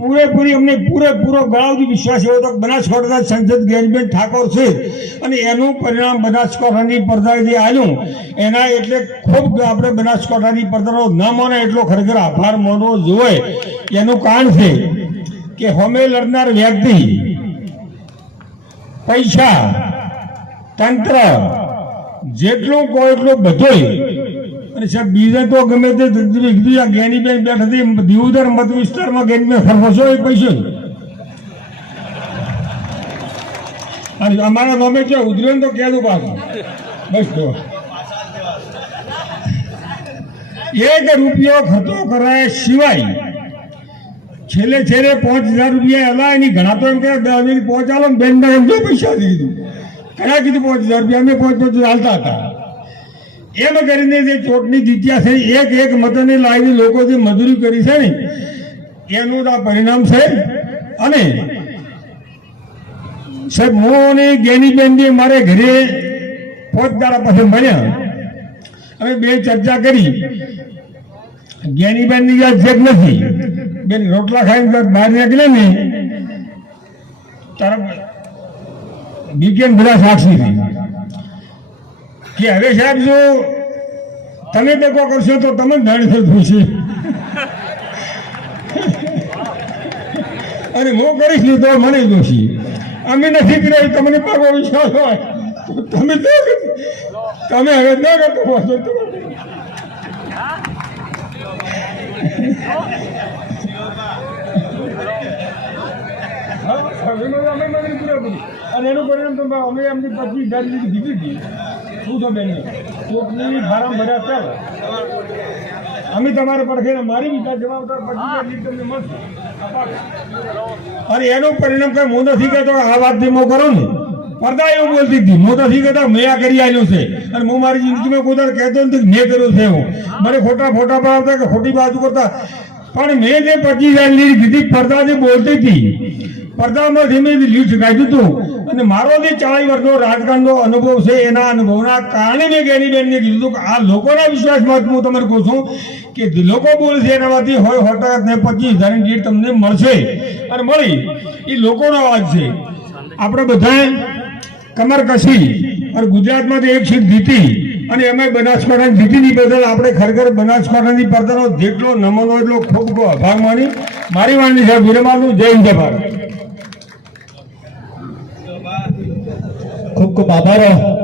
પૂરેપૂરી અમને પૂરેપૂરો ગણાવથી વિશ્વાસ એવો તો બનાસકાંઠાના સંસદ જ્ઞાનીબેન ઠાકોર છે અને એનું પરિણામ બનાસકાંઠાની પડદાથી આવ્યું એના એટલે ખૂબ આપણે બનાસકાંઠાની પડદાનો ન માને એટલો ખરેખર આભાર માનવો જોઈએ. એનું કારણ છે કે હોમે લડનાર વ્યક્તિ પૈસા તંત્ર જેટલું કહો એટલું બધું અને સાહેબ બીજા તો ગમે તે જ્ઞાનીબેન બેઠા દીવદર મત વિસ્તારમાં જ્ઞાનીબેન ખરફસો એ પૈસો અને અમારા નામે છે ઉધરેન તો કહેલું પાછું બસ તો 1 રૂપિયો ખર્ચો કરાય સિવાય છેલ્લે 5,000 રૂપિયા એલા એની ઘણા તો એમ કે 10 પહોંચાલો ને બેન એમ જો પૈસા દીધું કયા કીધું 5,000 રૂપિયા અમે 5,000 હાલતા હતા એમ કરીને જે ચૂંટણી જીત્યા છે એક મતને લાવીને લોકો જે મજૂરી કરી છે ને એનું આ પરિણામ છે. અને સાહેબ હું અને જ્ઞાનીબેન જે મારે ઘરે 5 દાડા પછી મળ્યા અમે બે ચર્ચા કરી. જ્ઞાનીબેન ની યાદ છે નથી બેન રોટલા ખાઈને બહાર નીકળે ને તારા બીકેન બધા સાક્ષી થઈ કે હવે સાહેબ જો તમે ટેકો કરશો તો તમે જાણી થશે અને હું કરીશ ને તો મને દોષી અમે નથી કર્યા તમને પાકો વિશ્વાસ હોય તમે હવે ના કરતો હોશો અને એનું પરિણામ તો અમે એમની 25,000 દીધી હતી શું છો બેન ચૂંટણી ફાર્મ ભર્યા ચાલો અમે તમારે પડખે મારી વિચાર જવાબદાર 25,000 તમને મળશે. અને એનું પરિણામ કઈ હું નથી કહેતો આ વાત હું કરો ને પડદા એવું બોલતી હતી હું નથી કહેતા મેં આ કરી આવ્યું છે અને હું મારી જિંદગીમાં કોઈ કહેતો નથી મેં કર્યું છે હું મને ખોટા ફોટા પાડતા કે ખોટી બાજુ કરતા પણ મેં જે 25,000 દીધી પડદા જે બોલતી હતી પડદામાંથી મેં લીડ કાઢ્યું હતું અને મારો જે 40 વર્ષનો રાજકારણનો અનુભવ છે એના અનુભવના કારણે મેં જ્ઞાનીબેનને કીધું કે આ લોકોના વિશ્વાસમાં હું તમને કહું છું કે લોકો બોલશે એનામાંથી હોય 25,000 લીડ તમને મળશે અને મળી એ લોકોનો અવાજ છે. આપણે બધાએ કમર કસી અને ગુજરાતમાંથી એક સીટ જીતી અને એમાં બનાસકાંઠાની જીતીની બદલ આપણે ખરેખર બનાસકાંઠાની પડદાનો જેટલો નમનો એટલો ખૂબ ખૂબ આભાર માની મારી વાણી સાહેબ વિરમાનું જય હિન્દ ભારત. ખૂબ ખૂબ આભાર.